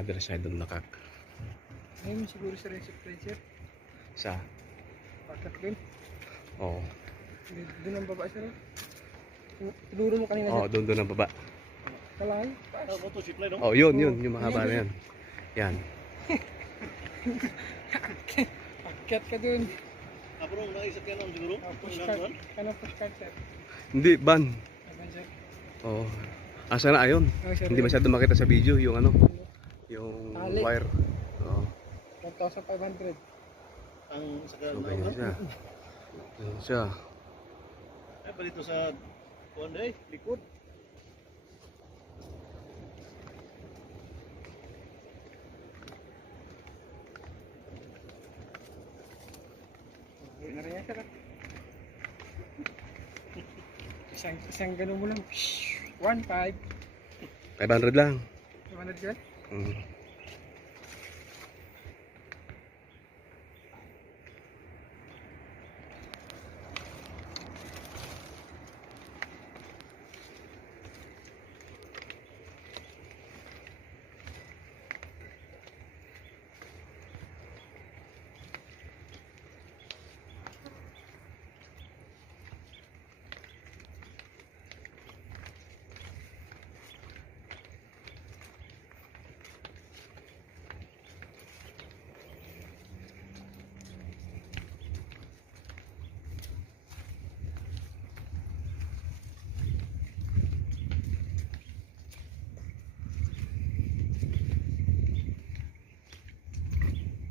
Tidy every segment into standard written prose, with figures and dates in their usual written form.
other side ng Nakak. Ayun siguro sa Racer. Sa? Pakat din. Oo. Doon ang baba sir. Tinuro mo kanina Oo, sir. doon ang baba. Kalay. Oh, yun, yung mahaba na yan. Yan. Akyat ka dun. Bro, naisip ka naman siguro? Pushcart. Kanang pushcart sir. Hindi, van. Ayan sir. Oo. Asa na ayon? Oh, sir. Hindi masyado makita sa video yung ano, yung Tali. wire. Oo. 1,500. Ang sakal So, na ganyan siya. Ganyan siya. ay palito sa kuanday, likod. Ayun na rin yan sir. Isang ganun mo lang. 1,500. 500 lang. 200 yan. Mm.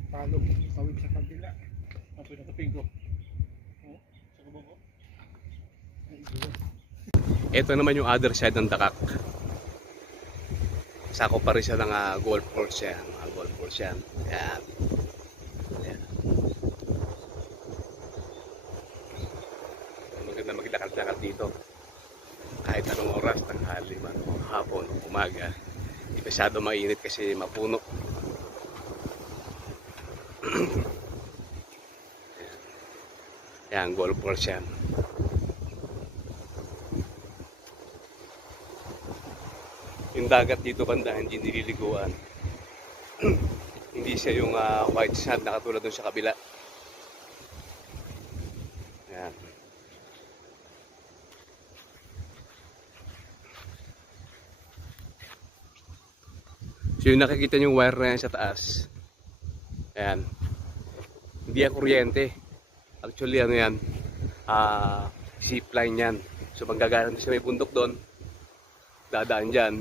Palog. Tawid sa kabila. Ang pinakaping ko. Oh, sa kabang ko. Ito naman yung other side ng Dakak. Sako pa rin siya ng golf course yan. Golf course yan. Yan. Yan. Maganda maglakad-lakad dito. Kahit anong oras, tanghali man, hapon, umaga. Hindi masyado mainit kasi mapuno. Yan, golf course yan. Yung dagat dito banda, hindi nililiguan. Hindi siya yung white sand na katulad dun sa kabila. Yan. So yung nakikita yung wire na yan sa taas. Ayan. Hindi yan kuryente. Actually ano yan, zip line yan. So manggagaling sa may bundok doon, dadaan dyan,